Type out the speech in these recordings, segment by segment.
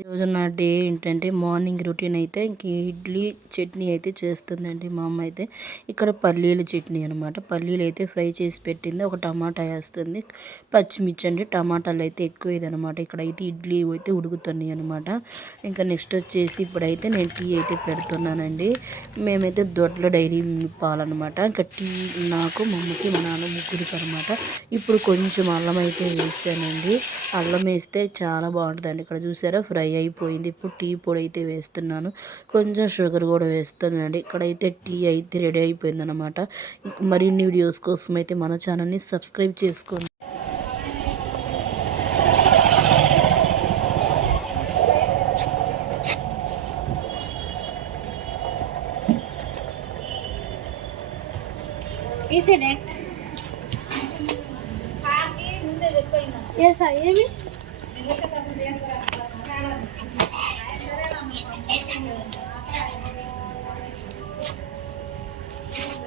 ఈరోజు నా డే ఏంటంటే మార్నింగ్ రొటీన్ అయితే ఇంక ఇడ్లీ చట్నీ అయితే చేస్తుందండి మా అమ్మ అయితే. ఇక్కడ పల్లీల చట్నీ అనమాట పల్లీలు అయితే ఫ్రై చేసి పెట్టింది. ఒక టమాటా వేస్తుంది. పచ్చిమిర్చి అండి. టమాటాలు అయితే ఎక్కువ అనమాట ఇక్కడ అయితే ఇడ్లీ అయితే ఉడుకుతున్నాయి అనమాట ఇంకా నెక్స్ట్ వచ్చేసి ఇప్పుడైతే నేను టీ అయితే పెడుతున్నానండి. మేమైతే దొడ్ల డైరీ పాలనమాట ఇంకా టీ నాకు మమ్మకి మా నాన్న ముగ్గురికి అనమాట ఇప్పుడు కొంచెం అల్లం అయితే వేసానండి. అల్లం వేస్తే చాలా బాగుంటుందండి. ఇక్కడ చూసారా? ఫ్రై ఫ్రై అయిపోయింది. ఇప్పుడు టీ పొడి అయితే వేస్తున్నాను. కొంచెం షుగర్ కూడా వేస్తున్నానండి. ఇక్కడైతే టీ అయితే రెడీ అయిపోయింది అనమాట మరిన్ని వీడియోస్ కోసం అయితే మన ఛానల్ని సబ్స్క్రైబ్ చేసుకోండి. చేసా ఏమి Thank you.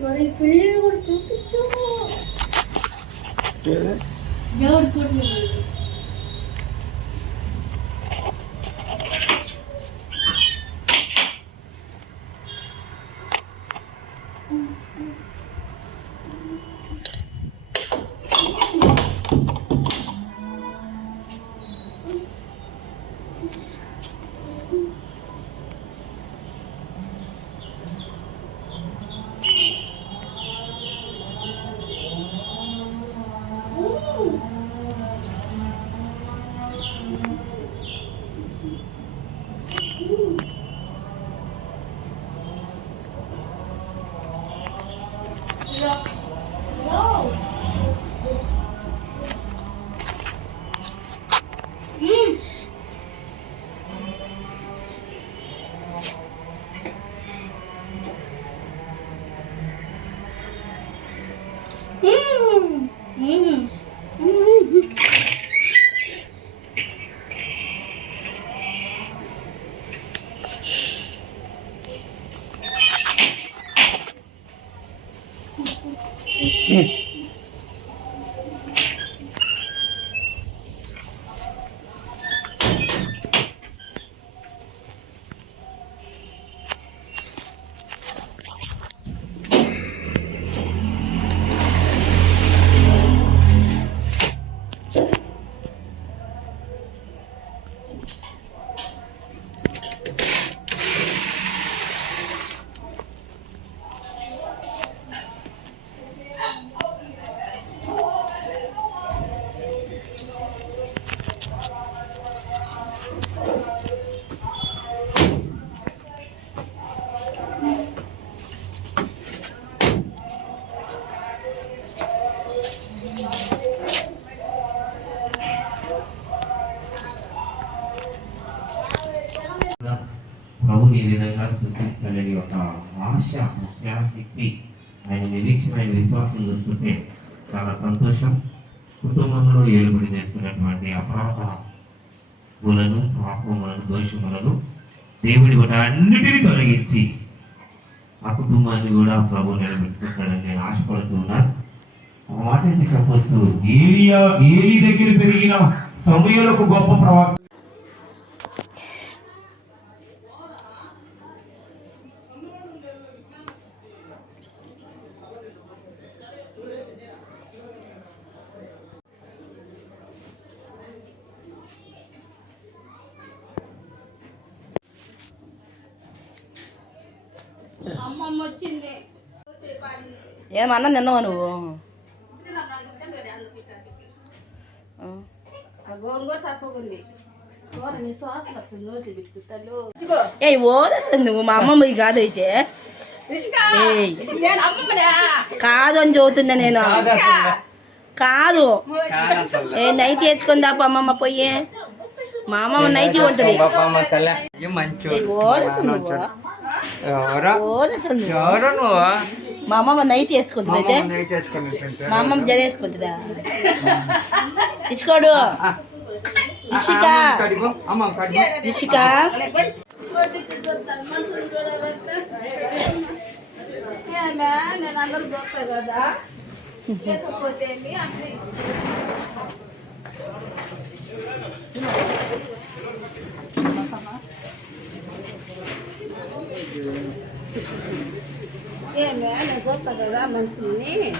మరి పిల్లలు కూడా చూపించు దేవుడి হুম ఆశ ముఖ్యాశక్తి ఆయన నిరీక్షణ ఆయన విశ్వాసం చూస్తుంటే చాలా సంతోషం. కుటుంబంలో ఏలుబడి చేస్తున్నటువంటి అపరాధ ములను పాపములను దోషములను దేవుడి కూడా అన్నిటిని తొలగించి ఆ కుటుంబాన్ని కూడా ప్రభు నిలబెట్టుకుంటాడని నేను ఆశపడుతున్నాను ఉన్నాను మాట అయితే చెప్పొచ్చు? ఏరియా ఏలి దగ్గర పెరిగిన సమయాలకు గొప్ప ప్రవక్త అమ్మమ్మ వచ్చింది ఏమన్నా నిన్నవా నువ్వు ఆ. ఆ గోంగూర సప్పగుంది కూర నీ శ్వాసలు వస్తుంది నోట్లు పెట్టుకుంటాను ఏయ్ ఓదసలు నువ్వు మా అమ్మమ్మది కాదు అయితే ఏయ్. నేను అమ్మమ్మనే. కాదు అని చెబుతున్నా నేను కాదు. ఏ నైట్ తెచ్చుకుందా అమ్మమ్మ పోయి. మా అమ్మమ్మ నైట్ ఉంటుంది. ఎవరో? ఎవరు నువ్వు? మా అమ్మమ్మ నైట్ వేసుకుంటుంది అయితే. మా అమ్మమ్మ జర వేసుకుంటుందా? ఇసుకోడు. ఇషిక. అమ్మ కడిగో ఇషిక ఏమే నేను అందరూ చూస్తా కదా వేసకపోతే ఏమి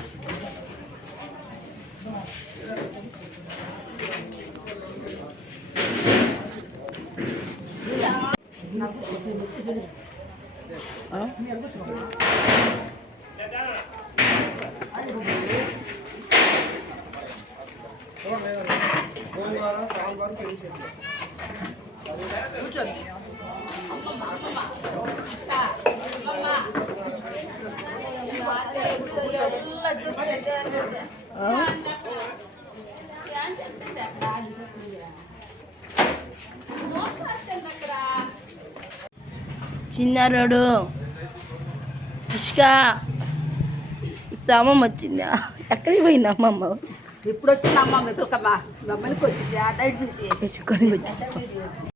అట్లా ఏమే నేను చూస్తా కదా మనుషుల్ని చిన్నారోడు ఇష్క ఇప్పుడు అమ్మమ్మ వచ్చిందా ఎక్కడికి పోయింది అమ్మమ్మ? ఇప్పుడు వచ్చిన అమ్మ మెతుకమ్మ మమ్మల్ని వచ్చింది ఆ డైట్ నుంచి. వచ్చింది